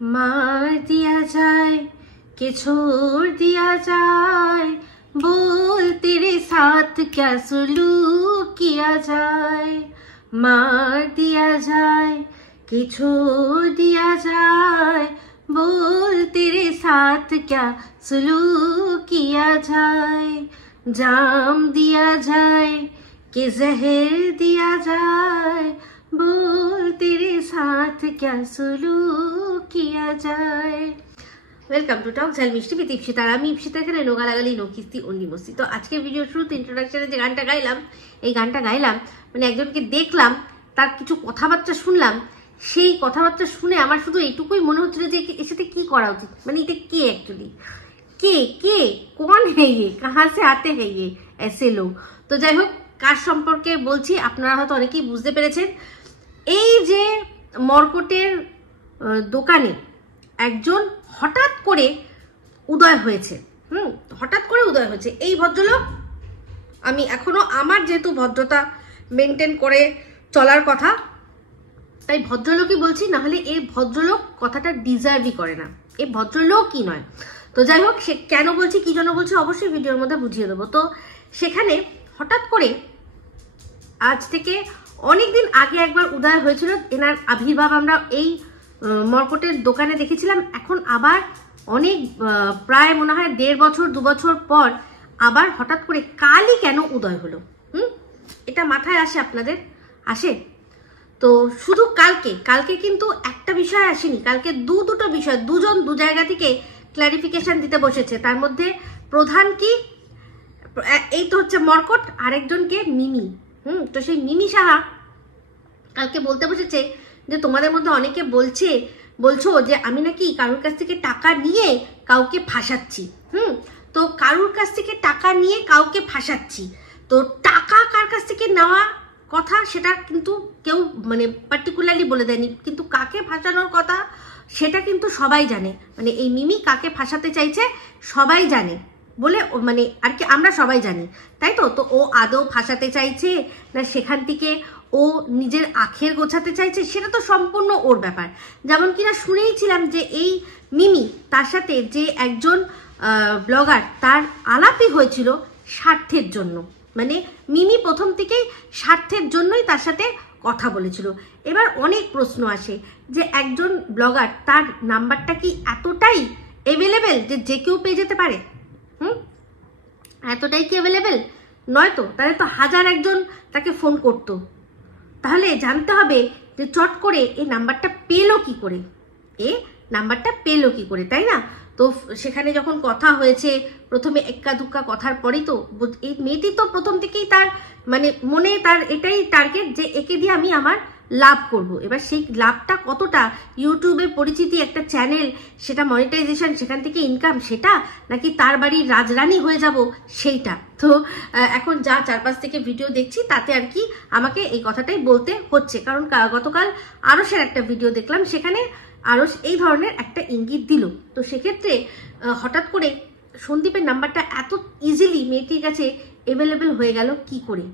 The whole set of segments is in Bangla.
मार दिया जाए कि छोड़ दिया जाए, बोल तेरे साथ क्या सुलूक किया जाए। मार दिया जाए कि छोड़ दिया जाए, बोल तेरे साथ क्या सुलूक किया जाए। जाम दिया जाए कि जहर दिया जाए, बोल तेरे साथ क्या सुलूक किया जाए। ওয়েলকাম টু টক ঝাল মিষ্টি বিথ ইপসিতা। আমি ইপসিতা, এখানে নো গালাগালি নো কিস্তি অনলি মস্তি। তো আজকে ভিডিও শুরুতে ইন্ট্রোডাকশনে যে গানটা গাইলাম, এই গানটা গাইলাম মানে একজনকে দেখলাম, তার কিছু কথাবার্তা শুনলাম, সেই কথাবার্তা শুনে আমার শুধু এইটুকুই মনে হচ্ছিল যে এর সাথে কি করা উচিত। মানে এটা কে অ্যাকচুয়ালি, কে কে কোন হ্যাঁ ইয়ে, কাহা সে আতে হ্যাঁ ইয়ে এসে লোক। তো যাই হোক, কার সম্পর্কে বলছি আপনারা হয়তো অনেকেই বুঝতে পেরেছেন। এই যে মর্কটের দোকানে একজন হঠাৎ করে উদয় হয়েছে, হঠাৎ করে উদয় হয়েছে এই ভদ্রলোক। আমি এখনো আমার যেহেতু ভদ্রতা মেনটেন করে চলার কথা, তাই ভদ্রলোকই বলছি, না হলে এই ভদ্রলোক কথাটা ডিজার্ভই করে না, এই ভদ্রলোকই নয়। তো যাই হোক, সে কেন বলছি কি জন্য বলছি অবশ্যই ভিডিওর মধ্যে বুঝিয়ে দেবো। তো সেখানে হঠাৎ করে আজ থেকে অনেকদিন আগে একবার উদয় হয়েছিল, এনার আবির্ভাব আমরা এই মর্কটের দোকানে দেখেছিলাম। এখন আবার অনেক প্রায় মনে হয় 1.5 বছর 2 বছর পর আবার হঠাৎ করে কালই কেন উদয় হলো, এটা মাথায় আসে আপনাদের? আসে? তো শুধু কালকে কিন্তু একটা বিষয় আসেনি, কালকে দুটো বিষয় দুজন দু জায়গা থেকে ক্লারিফিকেশন দিতে বসেছে। তার মধ্যে প্রধান কি, এই তো হচ্ছে মর্কট, আরেকজনকে মিমি। তো সেই মিমি সাহা কালকে বলতে বসেছে যে তোমাদের মধ্যে অনেকে বলছো যে আমি নাকি কারোর কাছ থেকে টাকা নিয়ে কাউকে ফাঁসাচ্ছি। তো কারোর কাছ থেকে টাকা নিয়ে কাউকে ফাঁসাচ্ছি, তো টাকা কার কাছ থেকে নেওয়া কথা সেটা কিন্তু কেউ মানে পার্টিকুলারলি বলে দেয়নি, কিন্তু কাকে ফাঁসানোর কথা সেটা কিন্তু সবাই জানে। মানে এই মিমি কাকে ফাঁসাতে চাইছে সবাই জানে বলে, মানে আর কি আমরা সবাই জানি, তাই তো? তো ও আদৌ ফাঁসাতে চাইছে না সেখান থেকে ও নিজের আখের গোছাতে চাইছে, সেটা তো সম্পূর্ণ ওর ব্যাপার। যেমন কিনা শুনেইছিলাম যে এই মিমি তার সাথে যে একজন ব্লগার, তার আলাপই হয়েছিল স্বার্থের জন্য। মানে মিমি প্রথম থেকেই স্বার্থের জন্যই তার সাথে কথা বলেছিল। এবার অনেক প্রশ্ন আসে যে একজন ব্লগার, তার নাম্বারটা কি এতটাই অ্যাভেলেবেল যে যে কেউ পেয়ে যেতে পারে? এতটাই কি অ্যাভেলেবেল নয়? তো তাহলে তো 1000 একজন তাকে ফোন করতো। তাহলে জানতে হবে যে চট করে এই নাম্বারটা পেলো কি করে, তাই না? তো সেখানে যখন কথা হয়েছে, প্রথমে এক্কা দুক্কা কথার পরেই তো এই মেয়েটি তো প্রথম থেকেই তার মানে মনে তার এটাই টার্গেট যে একে দিয়ে আমি আমার লাভ করব। এবার সেই লাভটা কতটা, ইউটিউবের পরিচিতি, একটা চ্যানেল, সেটা মনিটাইজেশন, সেখান থেকে ইনকাম, সেটা নাকি তার বাড়ির রাজরানী হয়ে যাব সেইটা। তো এখন যা চারপাশ থেকে ভিডিও দেখছি তাতে আর কি আমাকে এই কথাটাই বলতে হচ্ছে, কারণ গতকাল আরশের একটা ভিডিও দেখলাম, সেখানে আরশ এই ধরনের একটা ইঙ্গিত দিল। তো সেক্ষেত্রে হঠাৎ করে সন্দীপের নাম্বারটা এত ইজিলি মেয়েটির কাছে অ্যাভেলেবেল হয়ে গেল কি করে,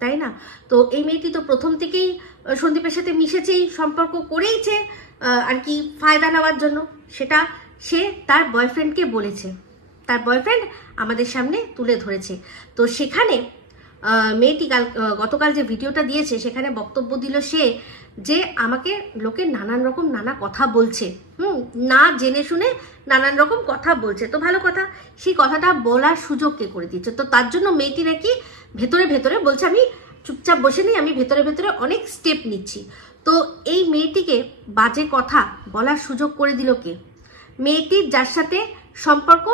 তাই না? তো এই মেয়েটি তো প্রথম থেকেই সন্দীপের সাথে মিশেছেই, সম্পর্ক করেইছে আর কি ফায়দা নেওয়ার জন্য। সেটা সে তার বয়ফ্রেন্ডকে বলেছে, তার বয়ফ্রেন্ড আমাদের সামনে তুলে ধরেছে। তো সেখানে মেয়েটি গতকাল যে ভিডিওটা দিয়েছে সেখানে বক্তব্য দিল সে যে আমাকে লোকে নানান রকম নানা কথা বলছে, না জেনে শুনে নানান রকম কথা বলছে। তো ভালো কথা, সেই কথাটা বলার সুযোগ কে করে দিচ্ছে? তো তার জন্য মেয়েটি নাকি ভেতরে ভেতরে বলছে আমি চুপচাপ বসে নেই, আমি ভেতরে ভেতরে অনেক স্টেপ নিচ্ছি। তো এই মেয়েটিকে বাজে কথা বলার সুযোগ করে দিল কে? মেয়েটির যার সাথে সম্পর্ক,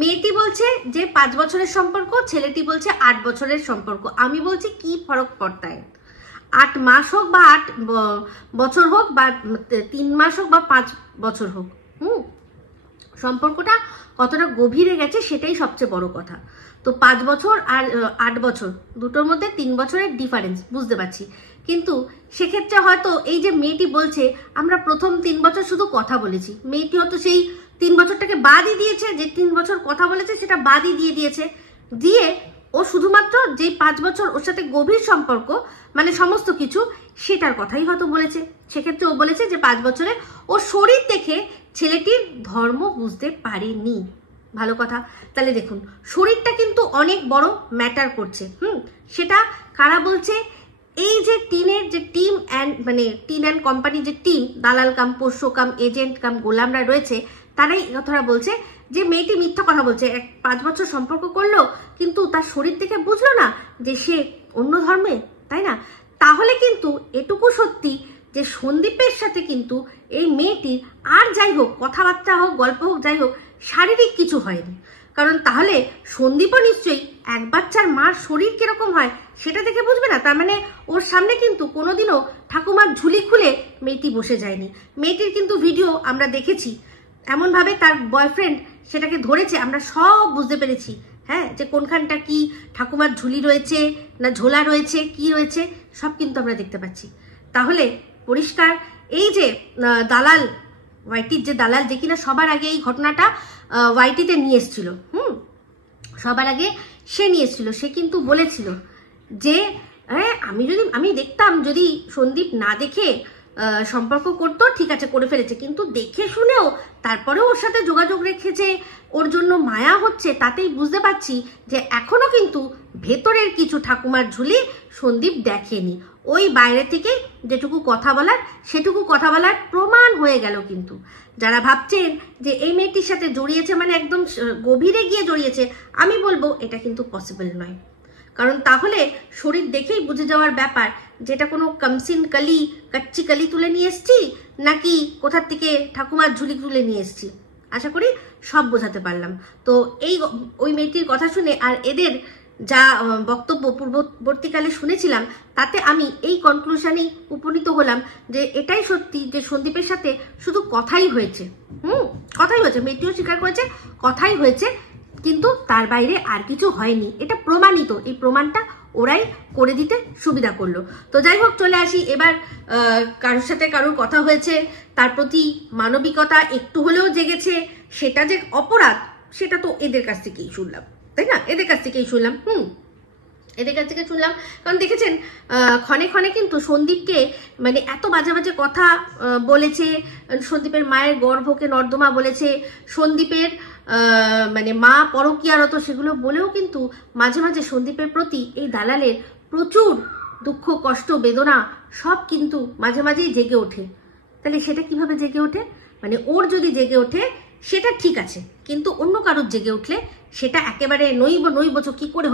মেয়েটি বলছে যে 5 বছরের সম্পর্ক, ছেলেটি বলছে 8 বছরের সম্পর্ক। আমি বলছি কি ফরক পড়তায়? 8 মাস হোক বা 8 বছর হোক বা 3 মাস হোক বা 5 বছর হোক, সম্পর্কটা কতটা গভীরে গেছে সেটাই সবচেয়ে বড় কথা। তো 5 বছর আর 8 বছর দুটোর মধ্যে 3 বছরের ডিফারেন্স বুঝতে পারছি, কিন্তু সেক্ষেত্রে হয়তো এই যে মেয়েটি বলছে আমরা প্রথম 3 বছর শুধু কথা বলেছি, মেয়েটি হয়তো সেই 3 বছরটাকে বাদই দিয়েছে, যে 3 বছর কথা বলেছে সেটা বাদই দিয়েছে, দিয়ে ও শুধুমাত্র যে 5 বছর ওর সাথে গভীর সম্পর্ক মানে সমস্ত কিছু সেটার কথাই হয়তো বলেছে। সেক্ষেত্রে ও বলেছে যে 5 বছরে ও শরীর দেখে ছেলেটির ধর্ম বুঝতে পারেনি। ভালো কথা। তাহলে দেখুন, শরীরটা কিন্তু অনেক বড় ম্যাটার করছে। সেটা কারা বলছে? এই যে টিনের যে টিম অ্যান্ড মানে টিন অ্যান্ড কোম্পানির যে টিম, দালাল কাম পোষ্য কাম এজেন্ট কাম গোলামরা রয়েছে, তারাই কথাটা বলছে যে মেয়েটি মিথ্যা কথা বলছে। 5 বছর সম্পর্ক করলো, কিন্তু তার শরীর থেকে বুঝলো না যে সে অন্য ধর্মে, তাই না? তাহলে কিন্তু এটুকু সত্যি যে সন্দীপের সাথে কিন্তু এই মেয়েটির আর যাই হোক, কথাবার্তা হোক, গল্প হোক, যাই হোক, শারীরিক কিছু হয়নি। কারণ তাহলে সন্দীপও নিশ্চয়ই এক বাচ্চার মার শরীর কিরকম হয় সেটা দেখে বুঝবে না। তার মানে ওর সামনে কিন্তু কোনোদিনও ঠাকুমার ঝুলি খুলে মেয়েটি বসে যায়নি। মেয়েটির কিন্তু ভিডিও আমরা দেখেছি, এমনভাবে তার বয়ফ্রেন্ড সেটাকে ধরেছে, আমরা সব বুঝতে পেরেছি। হ্যাঁ, যে কোনখানটা কি ঠাকুমার ঝুলি রয়েছে না ঝোলা রয়েছে, কি রয়েছে, সব কিন্তু আমরা দেখতে পাচ্ছি। তাহলে পরিষ্কার এই যে দালাল, ওয়াইটির যে দালাল, যে কিনা সবার আগে এই ঘটনাটা ওয়াইটিতে নিয়ে এসেছিল, সবার আগে সে নিয়ে এসেছিল, সে কিন্তু বলেছিল যে আমি দেখতাম যদি সন্দীপ না দেখে সম্পর্ক করতো, ঠিক আছে করে ফেলেছে, কিন্তু দেখে শুনেও তারপরেও ওর সাথে যোগাযোগ রেখেছে, ওর জন্য মায়া হচ্ছে, তাতেই বুঝতে পারছি যে এখনো কিন্তু ভেতরের কিছু ঠাকুমার ঝুলি সন্দীপ দেখেনি। ওই বাইরে থেকে যেটুকু কথা বলার সেটুকু কথা বলার প্রমাণ হয়ে গেল। কিন্তু যারা ভাবছেন যে এই মেয়েটির সাথে জড়িয়েছে মানে একদম গভীরে গিয়ে জড়িয়েছে, আমি বলবো এটা কিন্তু পসিবল নয়। কারণ তাহলে শরীর দেখেই বুঝে যাওয়ার ব্যাপার যেটা কোনো কমসিন কালি, কাচ্চি কালি তুলে নিয়ে এসছি নাকি কোথার থেকে ঠাকুমার ঝুলি তুলে নিয়ে এসছি। আশা করি সব বোঝাতে পারলাম। তো ওই মেয়েটির কথা শুনে আর এদের যা বক্তব্য পূর্ববর্তীকালে শুনেছিলাম, তাতে আমি এই কনক্লুশনেই উপনীত হলাম যে এটাই সত্যি যে সন্দীপের সাথে শুধু কথাই হয়েছে। কথাই হয়েছে, মেয়েটিও স্বীকার করেছে কথাই হয়েছে, কিন্তু তার বাইরে আর কিছু হয়নি। এটা প্রমাণিত, এই প্রমাণটা ওরাই করে দিতে সুবিধা করলো। তো যাই হোক, চলে আসি এবার। কারোর সাথে কারোর কথা হয়েছে, তার প্রতি মানবিকতা একটু হলেও জেগেছে, সেটা যে অপরাধ সেটা তো এদের কাছ থেকেই শুনলাম, তাই না? এদের কাছ থেকেই শুনলাম। এদের কাছ থেকে শুনলাম, কারণ দেখেছেন ক্ষণে ক্ষণে কিন্তু সন্দীপকে মানে এত বাজে বাজে কথা বলেছে, সন্দীপের মায়ের গর্ভকে নর্দমা বলেছে, সন্দীপের মানে মা পরকীয়ারত, সেগুলো বলেও কিন্তু মাঝে মাঝে সন্দীপের প্রতি এই দালালের প্রচুর দুঃখ, কষ্ট, বেদনা সব কিন্তু মাঝে মাঝেই জেগে ওঠে। তাহলে সেটা কিভাবে জেগে ওঠে? মানে ওর যদি জেগে ওঠে সেটা ঠিক আছে, কিন্তু অন্য কারোর জেগে উঠলে সেটা একেবারে নইবচ কি করে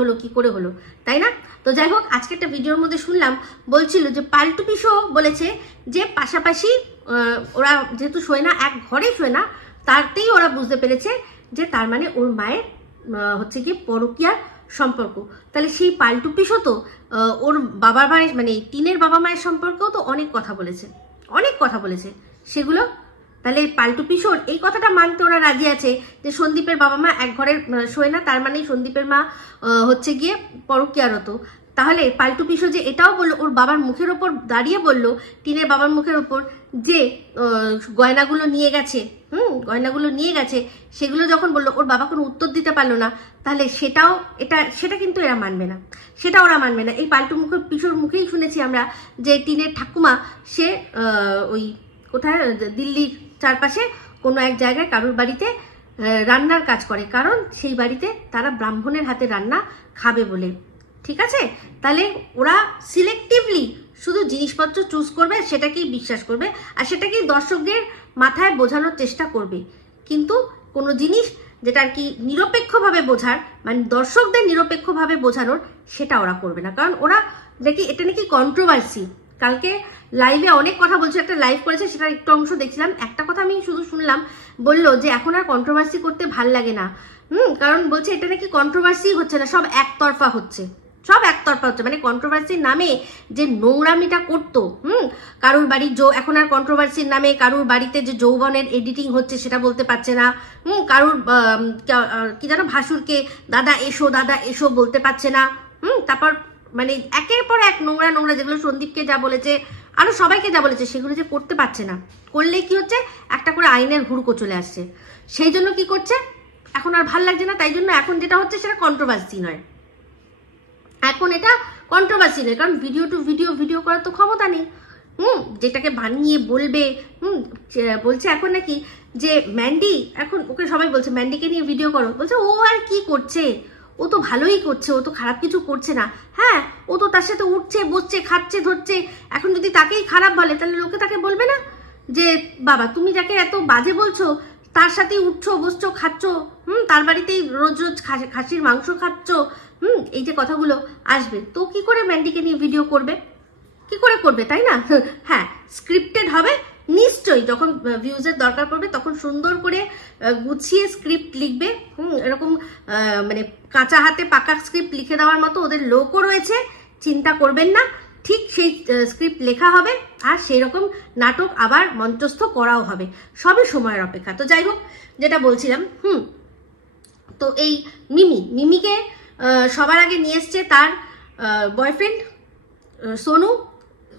হলো, তাই না? তো যাই হোক, আজকে একটা ভিডিওর মধ্যে শুনলাম, বলছিল যে পাল্টু পিসো বলেছে যে পাশাপাশি ওরা যেহেতু শোয় না, এক ঘরে শোয় না, তাতেই ওরা বুঝতে পেরেছে যে তার মানে ওর মায়ের হচ্ছে কি পরকীয়ার সম্পর্ক। তাহলে সেই পাল্টু পিসো তো ওর বাবার মায়ের মানে টিনের বাবা মায়ের সম্পর্কেও তো অনেক কথা বলেছে, সেগুলো তাহলে পাল্টু পিসোর এই কথাটা মানতে ওরা রাজি আছে যে সন্দীপের বাবা মা এক ঘরে শোয় না, তার মানে সন্দীপের মা হচ্ছে গিয়ে পরকীয়ারত। তাহলে পাল্টু পিসো যে এটাও বললো, ওর বাবার মুখের ওপর দাঁড়িয়ে বললো, টিনের বাবার মুখের ওপর, যে গয়নাগুলো নিয়ে গেছে, সেগুলো যখন বললো, ওর বাবা কোনো উত্তর দিতে পারলো না, তাহলে সেটা কিন্তু এরা মানবে না, সেটা ওরা মানবে না। এই পাল্টু পিসোর মুখেই শুনেছি আমরা যে টিনের ঠাকুমা সে ওই কোথায় দিল্লির চারপাশে কোনো এক জায়গায় কারোর বাড়িতে রান্নার কাজ করে, কারণ সেই বাড়িতে তারা ব্রাহ্মণের হাতে রান্না খাবে বলে। ঠিক আছে, তাহলে ওরা সিলেক্টিভলি শুধু জিনিসপত্র চুজ করবে, সেটাকেই বিশ্বাস করবে, আর সেটাকেই দর্শকদের মাথায় বোঝানোর চেষ্টা করবে। কিন্তু কোনো জিনিস যেটা আর কি নিরপেক্ষভাবে বোঝার, মানে দর্শকদের নিরপেক্ষভাবে বোঝানোর, সেটা ওরা করবে না। কারণ ওরা এটা নাকি কন্ট্রোভার্সি। কালকে লাইভে অনেক কথা বলছে, একটা লাইভ করেছে, সেটার একটু অংশ দেখছিলাম। একটা কথা আমি শুধু শুনলাম, বললো যে এখন আর কন্ট্রোভার্সি করতে ভাল লাগে না। কারণ বলছে এটা নাকি কন্ট্রোভার্সি হচ্ছে না, সব একতরফা হচ্ছে, মানে কন্ট্রোভার্সির নামে যে নোংরামিটা করতো, কারুর বাড়ির এখন আর কন্ট্রোভার্সির নামে কারুর বাড়িতে যে যৌবনের এডিটিং হচ্ছে সেটা বলতে পারছে না, কারুর কি জানো ভাসুরকে দাদা এসো বলতে পারছে না, তারপর মানে একের পর এক নোংরা যেগুলো সন্দীপকে যা বলেছে, আরো সবাইকে যা বলেছে, সেগুলো যে করতে পারছে না, করলেই কি হচ্ছে একটা করে আইনের হুড়কো চলে আসছে। সেই জন্য কি করছে, এখন আর ভাল লাগছে না, তাই জন্য এখন যেটা হচ্ছে সেটা কন্ট্রোভার্সি নয়, কারণ ভিডিও টু ভিডিও করার তো ক্ষমতা নেই। যেটাকে বানিয়ে বলবে, বলছে এখন নাকি যে ম্যান্ডি, এখন ওকে সবাই বলছে ম্যান্ডিকে নিয়ে ভিডিও করো, বলছে ও আর কি করছে, ও তো ভালোই করছে, ও তো খারাপ কিছু করছে না। হ্যাঁ, ও তো তার সাথে উঠছে বসছে খাচ্ছে ধরছে, এখন যদি তাকেই খারাপ বলে তাহলে লোকে তাকে বলবে না যে বাবা তুমি যাকে এত বাজে বলছো তার সাথেই উঠছো বসছো খাচ্ছ, তার বাড়িতেই রোজ রোজ খাসির মাংস খাচ্ছ, এই যে কথাগুলো আসবে, তো কি করে ম্যান্ডিকে নিয়ে ভিডিও করবে, কি করে করবে, তাই না? হ্যাঁ, স্ক্রিপ্টেড হবে নিশ্চয়ই, যখন ভিউজের দরকার পড়বে তখন সুন্দর করে গুছিয়ে স্ক্রিপ্ট লিখবে, এরকম মানে কাঁচা হাতে পাকা স্ক্রিপ্ট লিখে দেওয়ার মতো ওদের লোকও রয়েছে, চিন্তা করবেন না, ঠিক সেই স্ক্রিপ্ট লেখা হবে আর সেই রকম নাটক আবার মঞ্চস্থ করাও হবে, সবই সময়ের অপেক্ষা। তো যাই হোক, যেটা বলছিলাম, তো এই মিমিকে সবার আগে নিয়ে এসছে তার বয়ফ্রেন্ড সোনু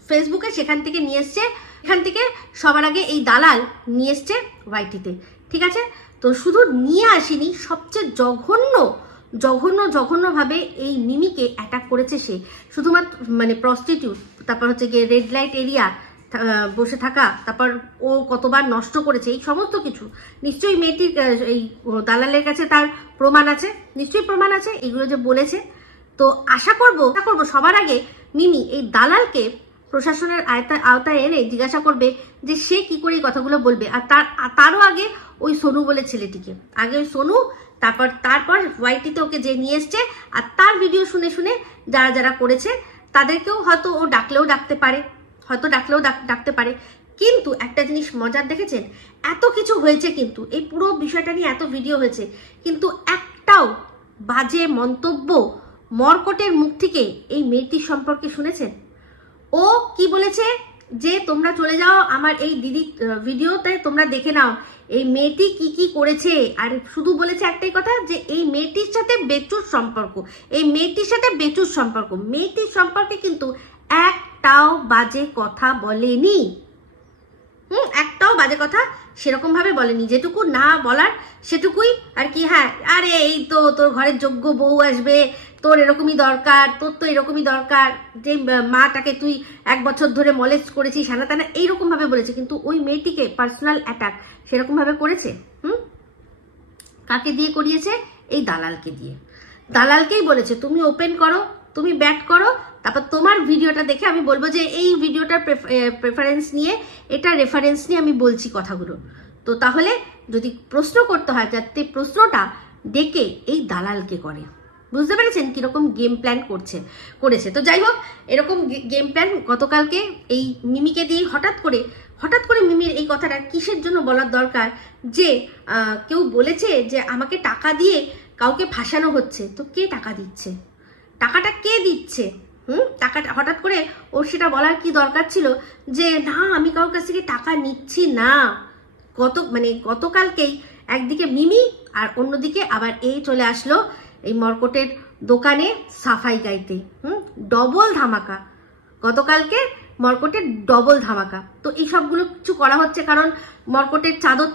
ফেসবুকে, সেখান থেকে নিয়ে এসছে, এখান থেকে সবার আগে এই দালাল নিয়ে এসছে ওয়াইটিতে, ঠিক আছে? তো শুধু নিয়ে আসেনি, সবচেয়ে জঘন্যভাবে এই মিমিকে অ্যাটাক করেছে সে, শুধুমাত্র মানে প্রস্টিটিউট, তারপর হচ্ছে গিয়ে রেড লাইট এরিয়া বসে থাকা, তারপর ও কতবার নষ্ট করেছে, এই সমস্ত কিছু নিশ্চয়ই মেয়েটির এই দালালের কাছে তার প্রমাণ আছে, নিশ্চয়ই প্রমাণ আছে এগুলো যে বলেছে। তো আশা করবো সবার আগে মিমি এই দালালকে প্রশাসনের আওতায় এনে জিজ্ঞাসা করবে যে সে কি করে এই কথাগুলো বলবে, আর তারও আগে ওই সোনু বলে ছেলেটিকে, আগে ওই সোনু, তারপর ওয়াইটিতে ওকে যে নিয়ে এসছে, আর তার ভিডিও শুনে শুনে যারা করেছে তাদেরকেও হয়তো ও ডাকলেও ডাকতে পারে। কিন্তু একটা জিনিস মজার দেখেছেন, এত কিছু হয়েছে কিন্তু এই পুরো বিষয়টা নিয়ে এত ভিডিও হয়েছে, কিন্তু একটাও বাজে মন্তব্য মর্কটের মুখ থেকে এই মেয়েটির সম্পর্কে শুনেছেন? ও কি বলেছে যে তোমরা চলে যাও আমার এই দিদি ভিডিওতে, তোমরা দেখে নাও এই মেয়েটি কি কি করেছে, আর শুধু বলেছে একটাই কথা যে এই মেয়েটির সাথে বেচুর সম্পর্ক, মেয়েটির সম্পর্কে কিন্তু একটাও বাজে কথা বলেনি, একটাও বাজে কথা সেরকম ভাবে বলেনি, যেটুকু না বলার সেটুকুই আর কি। হ্যাঁ, আরে এই তো তোর ঘরের যোগ্য বউ আসবে, তোর এরকমই দরকার, তোর তো এরকমই দরকার, যে মাটাকে তুই 1 বছর ধরে মলেস্ট করেছিস হানা তানা, এইরকম ভাবে বলেছে। কিন্তু ওই মেয়েটিকে পার্সোনাল অ্যাটাক সেরকম ভাবে করেছে, কাকে দিয়ে করিয়েছে? এই দালালকে দিয়ে, দালালকেই বলেছে তুমি ওপেন করো, তুমি ব্যাট করো, তারপর তোমার ভিডিওটা দেখে আমি বলবো যে এই ভিডিওটার প্রেফারেন্স নিয়ে, এটা রেফারেন্স নিয়ে আমি বলছি কথাগুলো। তো তাহলে যদি প্রশ্ন করতে হয়, যাতে প্রশ্নটা ডেকে এই দালালকে করে, বুঝতে পেরেছেন কিরকম গেম প্ল্যান করেছে। তো যাই হোক, এরকম গেম প্ল্যান গতকালকে এই মিমিকে দিয়ে হঠাৎ করে মিমির এই কথাটা কিসের জন্য বলার দরকার, যে কেউ বলেছে যে আমাকে টাকা দিয়ে কাউকে ফাঁসানো হচ্ছে, তো কে টাকা দিচ্ছে, টাকাটা কে দিচ্ছে? টাকাটা হঠাৎ করে ওর সেটা বলার কি দরকার ছিল যে না আমি কারোর কাছ থেকে টাকা নিচ্ছি না? গতকালকেই একদিকে মিমি আর অন্যদিকে আবার এই চলে আসলো এই মর্কটের দোকানে সাফাই গাইতে, ডবল ধামাকা, গতকালকে মর্কটের ডবল ধামাকা। তো এই সবগুলো কিছু করা হচ্ছে কারণ মর্কটের চাদর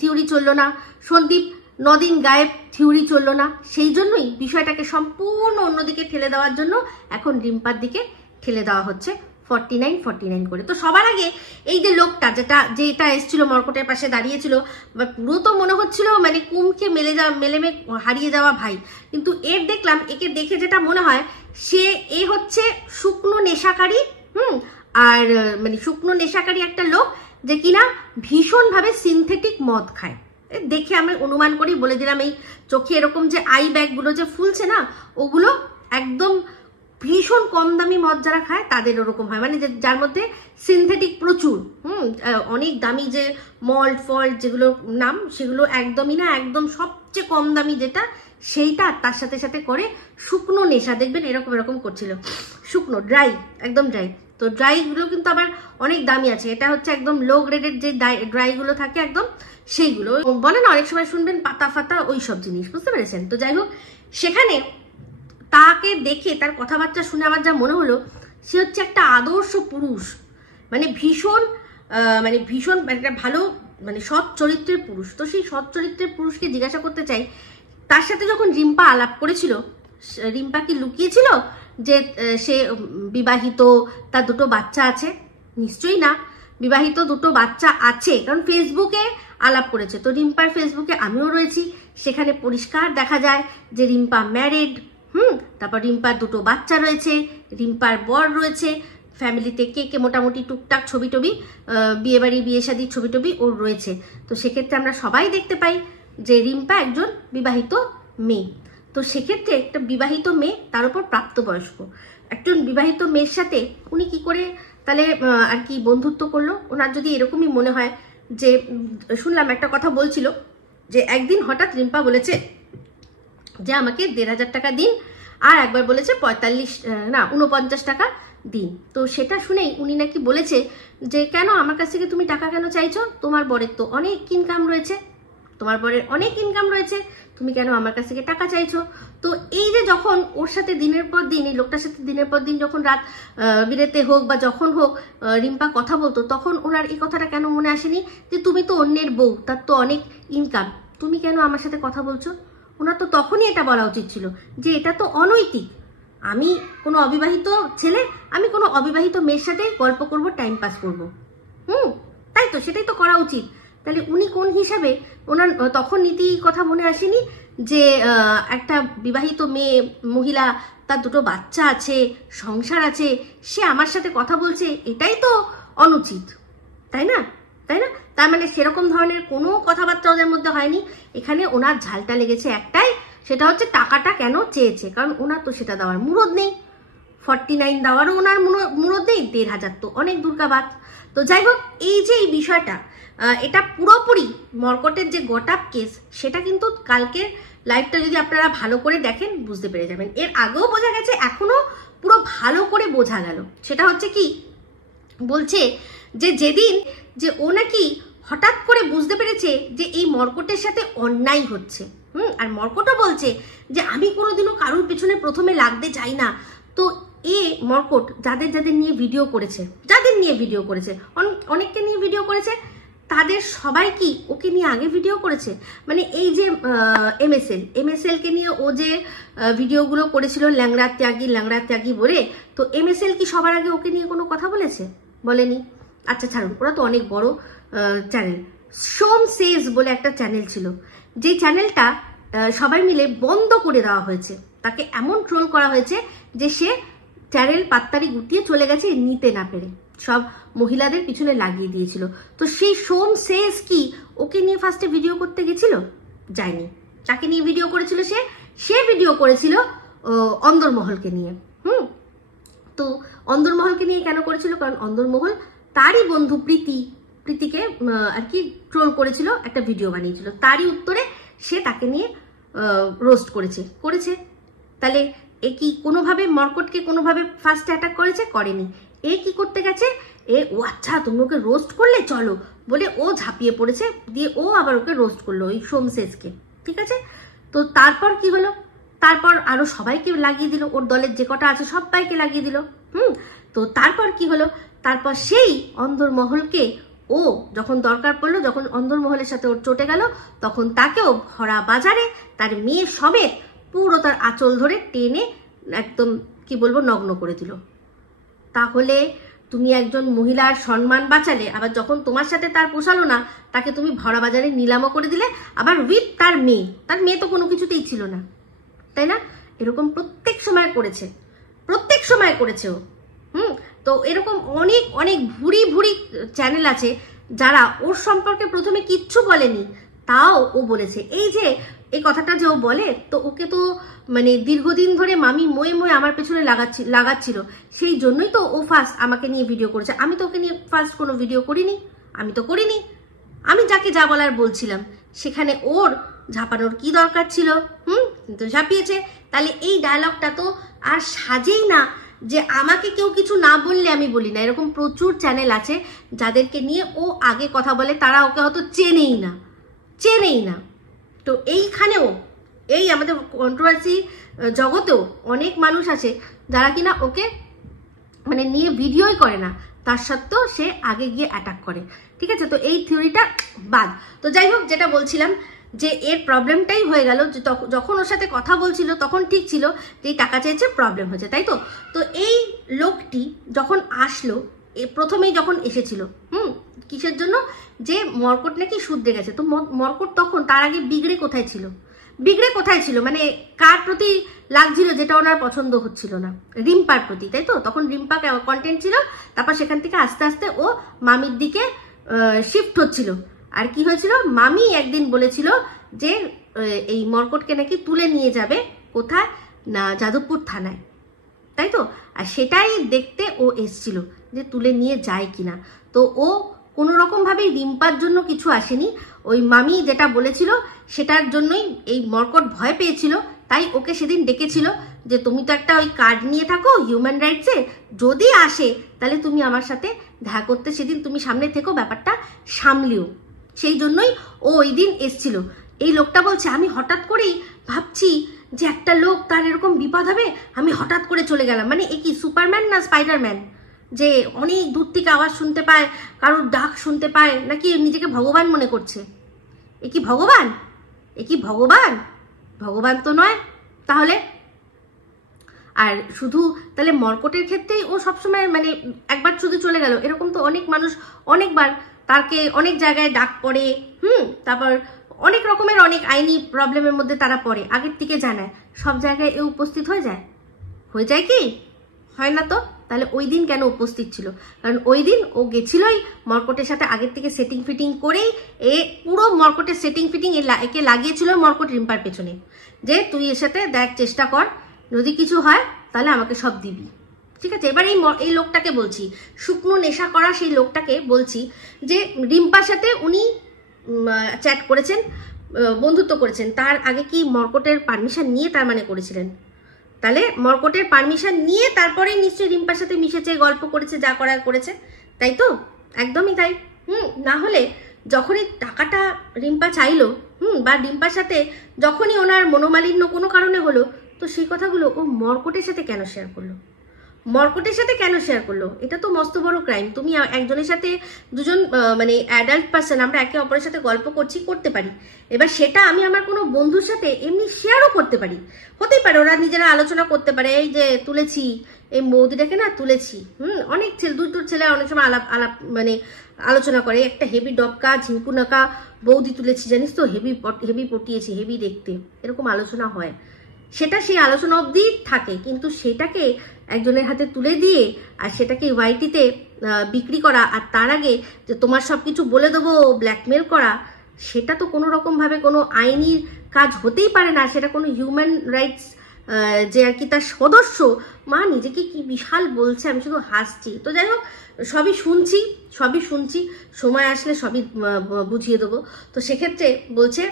থিওরি চললো না, সন্দীপ 9 দিন গায়েব থিওরি চললো না, সেই জন্যই বিষয়টাকে সম্পূর্ণ অন্যদিকে ঠেলে দেওয়ার জন্য এখন রিম্পার দিকে ঠেলে দেওয়া হচ্ছে 49 করে। তো সবার আগে এই যে লোকটা যেটা এসেছিল মর্কটের পাশে দাঁড়িয়েছিল, পুরো তো মনে হচ্ছিল মানে কুমকে মেলে হারিয়ে যাওয়া ভাই, কিন্তু একে দেখে যেটা মনে হয় এ হচ্ছে শুকনো নেশাকারী, আর মানে শুকনো নেশাকারী একটা লোক যে কিনা ভীষণভাবে সিনথেটিক মদ খায়। দেখে আমি অনুমান করি, বলে দিলাম এই চোখে এরকম যে আই ব্যাগগুলো যে ফুলছে না, ওগুলো একদম ভীষণ কম দামি মদ যারা খায় তাদের ওরকম হয়, মানে যার মধ্যে সিনথেটিক প্রচুর, অনেক দামি যে মল্ট ফল্ট যেগুলো নাম, সেগুলো একদমই না, একদম সবচেয়ে কম দামি যেটা সেইটা, তার সাথে সাথে করে শুকনো নেশা, দেখবেন এরকম করছিল, শুকনো ড্রাই, একদম ড্রাই। তো ড্রাইগুলো কিন্তু আবার অনেক দামি আছে, এটা হচ্ছে একদম লো গ্রেডের যে ড্রাইগুলো থাকে একদম সেইগুলো, বলে না অনেক সময় শুনবেন পাতা ফাতা, ওই সব জিনিস, বুঝতে পেরেছেন? তো যাই হোক, সেখানে তাকে দেখে তার কথাবার্তা শুনে আমার যা মনে হলো, সে হচ্ছে একটা আদর্শ পুরুষ, মানে ভীষণ একটা ভালো মানে সৎ চরিত্রের পুরুষ। তো সেই সৎ চরিত্রের পুরুষকে জিজ্ঞাসা করতে চাই, তার সাথে যখন রিম্পা আলাপ করেছিল, রিম্পা কি লুকিয়েছিল যে সে বিবাহিত, তার 2টো বাচ্চা আছে? নিশ্চয়ই না, বিবাহিত 2টো বাচ্চা আছে, কারণ ফেসবুকে আলাপ করেছে। তো রিম্পার ফেসবুকে আমিও রয়েছি, সেখানে পরিষ্কার দেখা যায় যে রিম্পা ম্যারিড। তারপর রিম্পার 2টো বাচ্চা রয়েছে, রিম্পার বর রয়েছে, ফ্যামিলিতে কে মোটামুটি টুকটাক ছবি টবি, বিয়েবাড়ি বিয়ে শাদির ছবি টবি ওর রয়েছে। তো সেক্ষেত্রে আমরা সবাই দেখতে পাই যে রিম্পা একজন বিবাহিত মেয়ে। তো সেক্ষেত্রে একটা বিবাহিত মেয়ে, তার উপর প্রাপ্তবয়স্ক একজন বিবাহিত মেয়ের সাথে উনি কি করে তাহলে আর কি বন্ধুত্ব করলো? ওনার যদি এরকমই মনে হয় যে, শুনলাম একটা কথা বলছিল যে একদিন হঠাৎ রিম্পা বলেছে যে আমাকে 1,500 টাকা দিন, আর একবার বলেছে 49 টাকা দিন। তো সেটা শুনেই উনি নাকি বলেছে যে কেন আমার কাছ থেকে তুমি টাকা কেন চাইছো? তোমার বরের তো অনেক ইনকাম রয়েছে, তুমি কেন আমার কাছ থেকে টাকা চাইছো? তো এই যে যখন ওর সাথে দিনের পর দিন, এই লোকটার সাথে দিনের পর দিন যখন রাত বিরেতে হোক বা যখন হোক রিম্পা কথা বলতো, তখন ওনার এই কথাটা কেন মনে আসেনি যে তুমি তো অন্যের বউ, তার তো অনেক ইনকাম, তুমি কেন আমার সাথে কথা বলছো? ওনার তো তখনই এটা বলা উচিত ছিল যে এটা তো অনৈতিক, আমি কোনো অবিবাহিত ছেলে, আমি কোনো অবিবাহিত মেয়ের সাথে গল্প করব, টাইম পাস করবো। তাই তো, সেটাই তো করা উচিত। তাহলে উনি কোন হিসাবে, ওনার তখন নীতি কথা মনে আসেনি যে একটা বিবাহিত মেয়ে মহিলা, তার 2টো বাচ্চা আছে, সংসার আছে, সে আমার সাথে কথা বলছে, এটাই তো অনুচিত, তাই না? তার মানে সেরকম ধরনের কোনো কথাবার্তা ওদের মধ্যে হয়নি। এখানে ওনার ঝালটা লেগেছে একটাই, সেটা হচ্ছে টাকাটা কেন চেয়েছে, কারণ ওনার তো সেটা দেওয়ার মুরদ নেই, 49 দেওয়ারও ওনার মুরদ নেই, 1,500 তো অনেক দুর্গাবাত। তো যাই হোক, এই যে এই বিষয়টা, এটা পুরোপুরি মর্কটের যে গটাপ কেস, সেটা কিন্তু কালকের লাইভটা যদি আপনারা ভালো করে দেখেন বুঝতে পেরে যাবেন। এর আগেও বোঝা গেছে, এখনো পুরো ভালো করে বোঝা গেল। সেটা হচ্ছে কি, বলছে যে যেদিন যে ও নাকি হঠাৎ করে বুঝতে পেরেছে যে এই মর্কটের সাথে অন্যায় হচ্ছে, আর মর্কটও বলছে যে আমি কোনোদিনও কারোর পেছনে প্রথমে লাগতে চাই না। তো এ মর্কট যাদের নিয়ে ভিডিও করেছে, অনেককে নিয়ে ভিডিও করেছে, তাদের সবাই কি ওকে নিয়ে আগে ভিডিও করেছে? মানে এই যে এমএসএল কে নিয়ে ও যে ভিডিওগুলো করেছিল ল্যাংড়া ত্যাগী বলে, তো এমএসএল কি সবার আগে ওকে নিয়ে কোনো কথা বলেছে? বলেনি। আচ্ছা ছাড়ুন, ওরা তো অনেক বড় চ্যানেল। সোম সেজ বলে একটা চ্যানেল ছিল, যে চ্যানেলটা সবাই মিলে বন্ধ করে দেওয়া হয়েছে, তাকে এমন ট্রোল করা হয়েছে যে সে চ্যানেল পাত্তারি গুটিয়ে চলে গেছে নিতে না পেরে, সব মহিলাদের পিছনে লাগিয়ে দিয়েছিল। তো সেই সোম সেজ কি ওকে নিয়ে ফার্স্টে ভিডিও করতে গেছিল? যায়নি। তাকে নিয়ে ভিডিও করেছিল সে ভিডিও করেছিল অন্দরমহলকে নিয়ে। তো অন্দরমহলকে নিয়ে কেন করেছিল? কারণ অন্দরমহল তারই বন্ধু প্রীতিকে আর কি ট্রোল করেছিল, একটা ভিডিও বানিয়েছিল, তারই উত্তরে সে তাকে নিয়ে রোস্ট করেছে। তাহলে এ কি কোনোভাবে মর্কটকে কোনোভাবে ফার্স্ট অ্যাটাক করেছে? করেনি। এ কি করতে গেছে, ও আচ্ছা তুমি ওকে রোস্ট করলে চলো বলে ও ঝাঁপিয়ে পড়েছে, দিয়ে ও আবার ওকে রোস্ট করলো, ওই সোমসেজকে। ঠিক আছে, তো তারপর কি হলো? তারপর আরো সবাইকে লাগিয়ে দিল, ওর দলের যে কটা আছে সবাইকে লাগিয়ে দিল। তো তারপর কি হলো? তারপর সেই অন্দরমহলকে ও যখন দরকার পড়লো, যখন অন্দরমহলের সাথে ওর চটে গেল, তখন তাকেও ভরা বাজারে তার মেয়ে সমেত পুরো তার আঁচল ধরে টেনে একদম কি বলবো নগ্ন করে দিল। তাহলে তুমি একজন মহিলার সম্মান বাঁচালে, আবার যখন তোমার সাথে তার পোষালো না, তাকে তুমি ভরা বাজারে নিলামও করে দিলে, আবার উইথ তার মেয়ে তো কোনো কিছুতেই ছিল না, তাই না? এরকম প্রত্যেক সময় করেছে ও। তো এরকম অনেক অনেক ভুরি চ্যানেল আছে যারা ওর সম্পর্কে প্রথমে কিচ্ছু বলেনি, তাও ও বলেছে। এই যে এই কথাটা যে ও বলে, তো ওকে তো মানে দীর্ঘদিন ধরে মামি ময়ে আমার পেছনে লাগাচ্ছিল, সেই জন্যই তো ও ফার্স্ট আমাকে নিয়ে ভিডিও করেছে। আমি তো ওকে নিয়ে ফার্স্ট কোনো ভিডিও করিনি, আমি যাকে যা বলার বলছিলাম, সেখানে ওর ঝাঁপানোর কি দরকার ছিল? কিন্তু ঝাঁপিয়েছে। তাহলে এই ডায়লগটা তো আর সাজেই না যে আমাকে কেউ কিছু না বললে আমি বলি না। এরকম প্রচুর চ্যানেল আছে যাদেরকে নিয়ে ও আগে কথা বলে, তারা ওকে হয়তো চেনেই না। তো এইখানেও এই আমাদের কন্ট্রোভার্সি জগতেও অনেক মানুষ আছে যারা কিনা ওকে মানে নিয়ে ভিডিওই করে না, তার সত্ত্বেও সে আগে গিয়ে অ্যাটাক করে। ঠিক আছে, তো এই থিওরিটা বাদ। তো যাই হোক, যেটা বলছিলাম যে এর প্রবলেমটাই হয়ে গেল যে যখন ওর সাথে কথা বলছিল তখন ঠিক ছিল, যে টাকা চেয়েছে প্রবলেম হয়েছে, তাই তো? তো এই লোকটি যখন আসলো, প্রথমেই যখন এসেছিল, কিসের জন্য? যে মর্কট নাকি শুধরে গেছে। তো মর্কট তখন তার আগে বিগড়ে কোথায় ছিল? বিগড়ে কোথায় ছিল মানে কার প্রতি লাগছিল যেটা ওনার পছন্দ হচ্ছিল না? রিম্পার প্রতি, তাই তো? তখন রিম্পা কন্টেন্ট ছিল, তারপর সেখান থেকে আস্তে আস্তে ও মামির দিকে শিফট হচ্ছিল। আর কি হয়েছিল, মামি একদিন বলেছিল যে এই মর্কটকে নাকি তুলে নিয়ে যাবে কোথায় না, যাদবপুর থানায়, তাই তো? আর সেটাই দেখতে ও এসছিল যে তুলে নিয়ে যায় কিনা। তো ও কোনো রকম ভাবে রিম্পার জন্য কিছু আসেনি, ওই মামি যেটা বলেছিল সেটার জন্যই এই মর্কট ভয় পেয়েছিল, তাই ওকে সেদিন ডেকেছিল যে তুমি তো একটা ওই কার্ড নিয়ে থাকো হিউম্যান রাইটসে, যদি আসে তাহলে তুমি আমার সাথে দেখা করতে সেদিন তুমি সামনে থেকো, ব্যাপারটা সামলিও। সেই জন্যই ও ওই দিন এসছিল। এই লোকটা বলছে আমি হঠাৎ করেই ভাবছি যে একটা লোক তার এরকম বিপদ হবে, আমি হঠাৎ করে চলে গেলাম। মানে এ কি সুপারম্যান না স্পাইডারম্যান, যে অনেক দূর থেকে আওয়াজ শুনতে পায়, কারোর ডাক শুনতে পায়, নাকি নিজেকে ভগবান মনে করছে? এ কি ভগবান? এ কি ভগবান? ভগবান তো নয়। তাহলে আর শুধু তাহলে মর্কটের ক্ষেত্রেই ও সবসময় মানে একবার শুধু চলে গেল? এরকম তো অনেক মানুষ অনেকবার তাকে অনেক জায়গায় ডাক পড়ে, তারপর অনেক রকমের অনেক আইনি প্রবলেমের মধ্যে তারা পড়ে, আগের থেকে জানায়, সব জায়গায় এ উপস্থিত হয়ে যায়? হয়ে যায় কি? হয় না তো। তাহলে ওই দিন কেন উপস্থিত ছিল? কারণ ওই দিন ও গেছিলই মর্কটের সাথে আগের থেকে সেটিং ফিটিং করেই, এ পুরো মর্কটের সেটিং ফিটিং একে লাগিয়েছিল মর্কট রিম্পার পেছনে, যে তুই এর সাথে দেখ চেষ্টা কর, যদি কিছু হয় তাহলে আমাকে সব দিবি, ঠিক আছে? এবার এই লোকটাকে বলছি, শুকনো নেশা করা সেই লোকটাকে বলছি যে রিম্পার সাথে উনি চ্যাট করেছেন, বন্ধুত্ব করেছেন, তার আগে কি মর্কটের পারমিশন নিয়ে তার মানে করেছিলেন? তাহলে মর্কটের পারমিশন নিয়ে তারপরেই নিশ্চয়ই রিম্পার সাথে মিশেছে, গল্প করেছে, যা করার করেছে, তাই তো? একদমই তাই। না হলে যখনই টাকাটা রিম্পা চাইলো, বা রিম্পার সাথে যখনই ওনার মনোমালিন্য কোনো কারণে হলো, তো সেই কথাগুলো ও মর্কটের সাথে কেন শেয়ার করলো? মর্কটের সাথে কেন শেয়ার করলো? এটা তো মস্ত বড় ক্রাইম। তুমি একজনের সাথে দুজন মানে অ্যাডাল্ট পার্সন, আমরা একে অপরের সাথে গল্প করতে পারি, এবার সেটা আমি আমার কোনো বন্ধুর সাথে এমনি শেয়ারও করতে পারি, হতেই পারে ওরা নিজেরা আলোচনা করতে পারে, এই যে তুলেছি এই বৌদিটাকে না তুলেছি, অনেক দুটো ছেলে অনেক সময় আলাপ মানে আলোচনা করে, একটা হেভি ডবকা ঝিঙ্কুনাকা বৌদি তুলেছি, জানিস তো, হেভি পটিয়েছি, হেভি দেখতে, এরকম আলোচনা হয়। সেটা সেই আলোচনা অবধি থাকে, কিন্তু সেটাকে একজনের হাতে তুলে দিয়ে আর সেটাকে ওয়াইটিতে বিক্রি করা, আর তার আগে যে তোমার সব কিছু বলে দেবো ব্ল্যাকমেল করা, সেটা তো কোনো রকমভাবে কোনো আইনি কাজ হতেই পারে না। সেটা কোনো হিউম্যান রাইটস যে আর কি তার সদস্য, মা নিজেকে কি বিশাল বলছে, আমি শুধু হাসছি। তো যাই হোক, সবই শুনছি, সময় আসলে সবই বুঝিয়ে দেবো। তো সেক্ষেত্রে বলছে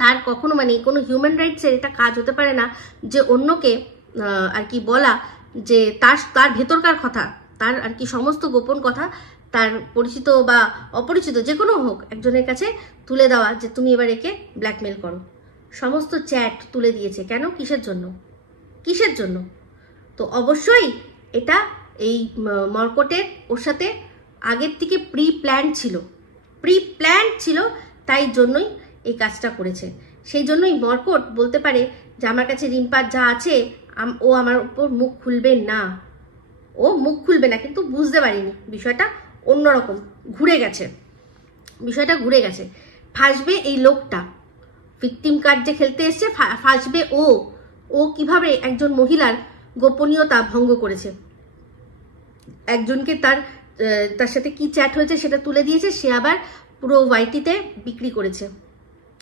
তার কখনো মানে কোনো হিউম্যান রাইটসের এটা কাজ হতে পারে না যে অন্যকে আর কি বলা, যে তার ভেতরকার কথা, তার আর কি সমস্ত গোপন কথা তার পরিচিত বা অপরিচিত যে কোনো হোক একজনের কাছে তুলে দেওয়া, যে তুমি এবার একে ব্ল্যাকমেল করো। সমস্ত চ্যাট তুলে দিয়েছে, কেন? কিসের জন্য? তো অবশ্যই এটা এই মর্কটের ওর সাথে আগের থেকে প্রি প্ল্যান ছিল, তাই জন্যই এই কাজটা করেছে। সেই জন্যই মর্কট বলতে পারে যে আমার কাছে রিম্পার যা আছে ও আমার উপর মুখ খুলবে না, কিন্তু বুঝতে পারিনি বিষয়টা অন্যরকম বিষয়টা ঘুরে গেছে। ফাঁসবে এই লোকটা, ভিকটিম কার্ড যে খেলতে এসছে, ফাঁসবে ও কিভাবে একজন মহিলার গোপনীয়তা ভঙ্গ করেছে, একজনকে তার সাথে কি চ্যাট হয়েছে সেটা তুলে দিয়েছে, সে আবার পুরো ওয়াইটিতে বিক্রি করেছে,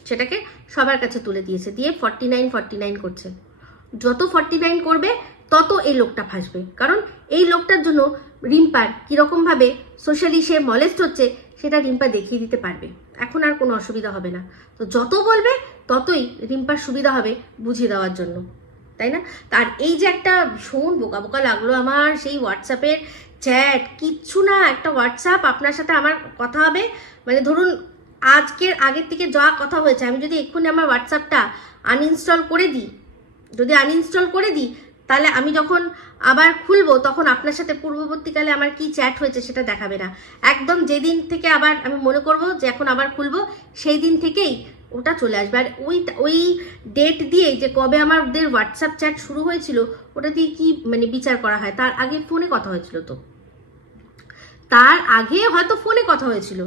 সেটাকে সবার কাছে তুলে দিয়েছে, দিয়ে 49 করছে। যত 49 করবে তত এই লোকটা ফাঁসবে, কারণ এই লোকটার জন্য রিম্পার কিরকম ভাবে সোশ্যালি সে মলেস্ট হচ্ছে সেটা রিম্পা দেখিয়ে দিতে পারবে, এখন আর কোনো অসুবিধা হবে না। তো যত বলবে ততই রিম্পার সুবিধা হবে বুঝিয়ে দেওয়ার জন্য, তাই না? তার এই যে একটা ভীষণ বোকা লাগলো আমার সেই হোয়াটসঅ্যাপের চ্যাট, কিচ্ছু না, একটা হোয়াটসঅ্যাপ, আপনার সাথে আমার কথা হবে, মানে ধরুন আগের থেকে যা কথা হয়েছে, আমি যদি এক্ষুনি আমার হোয়াটসঅ্যাপটা আনইনস্টল করে দিই, তাহলে আমি যখন আবার খুলবো তখন আপনার সাথে পূর্ববর্তীকালে আমার কি চ্যাট হয়েছে সেটা দেখাবে না। একদম যেদিন থেকে আবার আমি মনে করব যে এখন আবার খুলবো, সেই দিন থেকেই ওটা চলে আসবে। আর ওই ডেট দিয়ে যে কবে আমাদের হোয়াটসঅ্যাপ চ্যাট শুরু হয়েছিল ওটা দিয়ে কি মানে বিচার করা হয়? তার আগে ফোনে কথা হয়েছিল, তার আগে হয়তো ফোনে কথা হয়েছিল,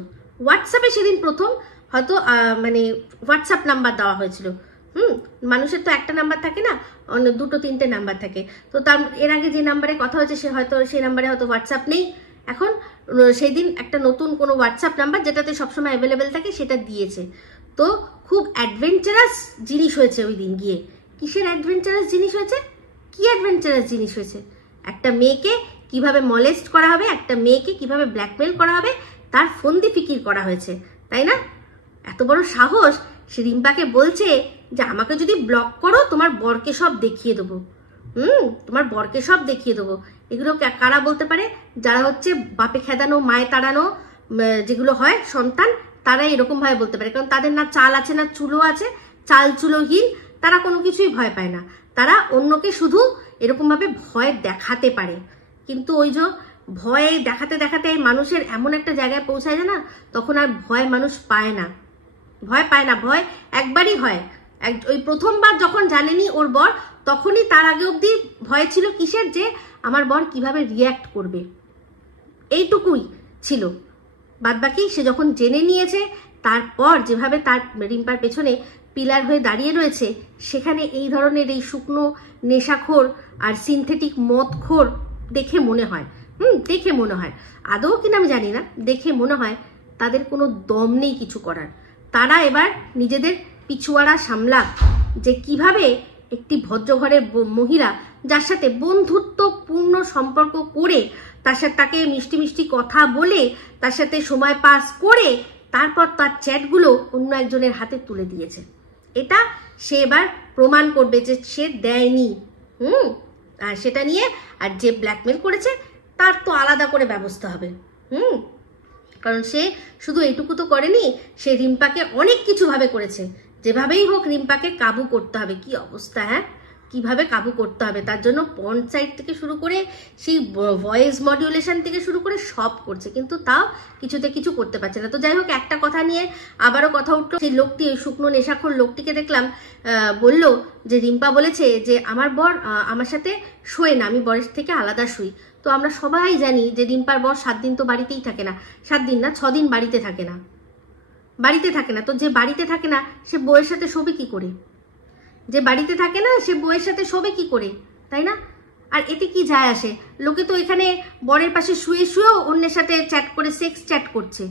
হোয়াটসঅ্যাপে সেদিন প্রথম হয়তো মানে হোয়াটসঅ্যাপ নাম্বার দেওয়া হয়েছিল। মানুষের তো একটা নাম্বার থাকে না, দুটো তিনটে নাম্বার থাকে। তো তার এর আগে যে নাম্বারে কথা হয়েছে সে হয়তো সেই নাম্বারে হয়তো হোয়াটসঅ্যাপ নেই। এখন সেই দিন একটা নতুন কোনো হোয়াটসঅ্যাপ নাম্বার যেটাতে সবসময় অ্যাভেলেবেল থাকে সেটা দিয়েছে। তো খুব অ্যাডভেঞ্চারাস জিনিস হয়েছে ওই দিন গিয়ে। কিসের অ্যাডভেঞ্চারাস জিনিস হয়েছে? কি অ্যাডভেঞ্চারাস জিনিস হয়েছে? একটা মেয়েকে কিভাবে মলেস্ট করা হবে, একটা মেয়েকে কিভাবে ব্ল্যাকমেল করা হবে তার ফন্দি ফিকির করা হয়েছে, তাই না? এত বড় সাহস, সে রিম্পাকে বলছে যে আমাকে যদি ব্লক করো তোমার বরকে সব দেখিয়ে দেবো। তোমার বরকে সব দেখিয়ে দেবো। এগুলো কারা বলতে পারে? যারা হচ্ছে বাপে খেদানো মায়ে তাড়ানো যেগুলো হয় সন্তান, তারা এরকম ভাবে বলতে পারে। কারণ তাদের না চাল আছে না চুলো আছে, চাল চুলোহীন, তারা কোনো কিছুই ভয় পায় না। তারা অন্যকে শুধু এরকম ভাবে ভয় দেখাতে পারে। কিন্তু ওই যে ভয় দেখাতে দেখাতে মানুষের এমন একটা জায়গায় পৌঁছায় যায় না, তখন আর ভয় মানুষ পায় না, ভয় পায় না। ভয় একবারই হয়, ওই প্রথমবার যখন জানেনি ওর বর, তখনই। তার আগে অবধি ভয় ছিল কিসের? যে আমার বর কিভাবে রিয়্যাক্ট করবে, এইটুকুই ছিল। বাদবাকি সে যখন জেনে নিয়েছে, তারপর যেভাবে তার রিম্পার পেছনে পিলার হয়ে দাঁড়িয়ে রয়েছে, সেখানে এই ধরনের এই শুকনো নেশাখোর আর সিনথেটিক মদখোর দেখে মনে হয়, দেখে মনে হয়, আদৌ কিনা আমি জানি না, দেখে মনে হয় তাদের কোনো দম নেই কিছু করার। তারা এবার নিজেদের পিছুয়াড়া সামলাক, যে কিভাবে একটি ভদ্রঘরের মহিলা যার সাথে বন্ধুত্বপূর্ণ সম্পর্ক করে, তার সাথে তাকে মিষ্টি মিষ্টি কথা বলে, তার সাথে সময় পাস করে, তারপর তার চ্যাটগুলো অন্য একজনের হাতে তুলে দিয়েছে। এটা সে এবার প্রমাণ করবে যে সে দেয়নি। আর সেটা নিয়ে আর যে ব্ল্যাকমেল করেছে তার তো আলাদা করে ব্যবস্থা হবে। কারণ সে শুধু এইটুকু তো করেনি, সে রিম্পাকে অনেক কিছু ভাবে করেছে। যেভাবেই হোক রিম্পাকে কাবু করতে হবে। কি অবস্থা, হ্যাঁ, কিভাবে কাবু করতে হবে তার জন্য পর্ন সাইট থেকে শুরু করে সেই ভয়েস মডিউলেশন থেকে শুরু করে সব করছে, কিন্তু তাও কিছুতে কিছু করতে পারছে না। তো যাই হোক, একটা কথা নিয়ে আবারও কথা উঠলো। সেই লোকটি, ওই শুকনো নেশাখোর লোকটিকে দেখলাম বলল যে রিম্পা বলেছে যে আমার বর আমার সাথে শোয় না, আমি বরের থেকে আলাদা শুই। তো আমরা সবাই জানি যে রিম্পার বর 7 দিন তো বাড়িতেই থাকে না, 7 দিন না 6 দিন বাড়িতে থাকে না, বাড়িতে থাকে না। তো যে বাড়িতে থাকে না সে বউয়ের সাথে শোবে কি করে? যে বাড়িতে থাকে না সে বউয়ের সাথে শোবে কি করে, তাই না? আর এতে কি যায় আসে? লোকে তো এখানে বরের পাশে শুয়ে শুয়েও অন্যের সাথে চ্যাট করে, সেক্স চ্যাট করছে।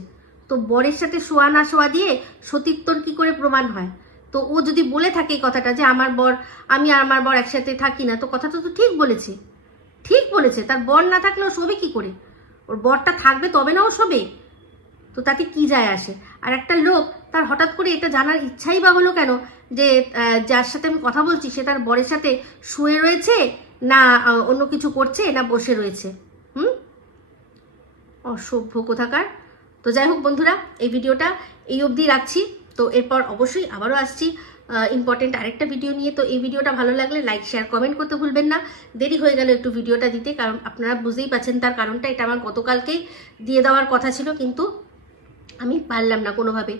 তো বরের সাথে শোয়া না শোয়া দিয়ে সতীত্বর কি করে প্রমাণ হয়? তো ও যদি বলে থাকে এই কথাটা যে আমার বর, আমি আর আমার বর একসাথে থাকি না, তো কথাটা তো ঠিক বলেছে, ঠিক বলেছে। তার বর না থাকলেও শোবে কি করে? ওর বরটা থাকবে তবে না ও শোবে। তো তাতে কি যায় আসে? আর একটা লোক, তার হঠাৎ করে এটা জানার ইচ্ছাই বা হলো কেন যে যার সাথে আমি কথা বলছি সে তার বরের সাথে শুয়ে রয়েছে না অন্য কিছু করছে না বসে রয়েছে? অসভ্য কোথাকার। তো যাই হোক বন্ধুরা, এই ভিডিওটা এই অবধি রাখছি। তো এরপর অবশ্যই আবারও আসছি ইম্পর্টেন্ট আরেকটা ভিডিও নিয়ে। তো এই ভিডিওটা ভালো লাগলে লাইক শেয়ার কমেন্ট করতে ভুলবেন না। দেরি হয়ে গেল একটু ভিডিওটা দিতে, কারণ আপনারা বুঝতেই পাচ্ছেন তার কারণটা। এটা আমার গতকালকেই দিয়ে দেওয়ার কথা ছিল, কিন্তু আমি পারলাম না, কোনোভাবে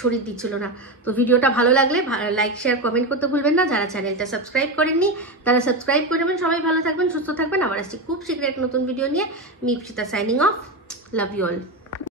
শরীর দিচ্ছিল না। তো ভিডিওটা ভালো লাগলে লাইক শেয়ার কমেন্ট করতে ভুলবেন না। যারা চ্যানেলটা সাবস্ক্রাইব করেননি তারা সাবস্ক্রাইব করে নেবেন। সবাই ভালো থাকবেন, সুস্থ থাকবেন। আবার আসছি খুব শীঘ্রই এক নতুন ভিডিও নিয়ে। Me Ipsita signing off. Love you all.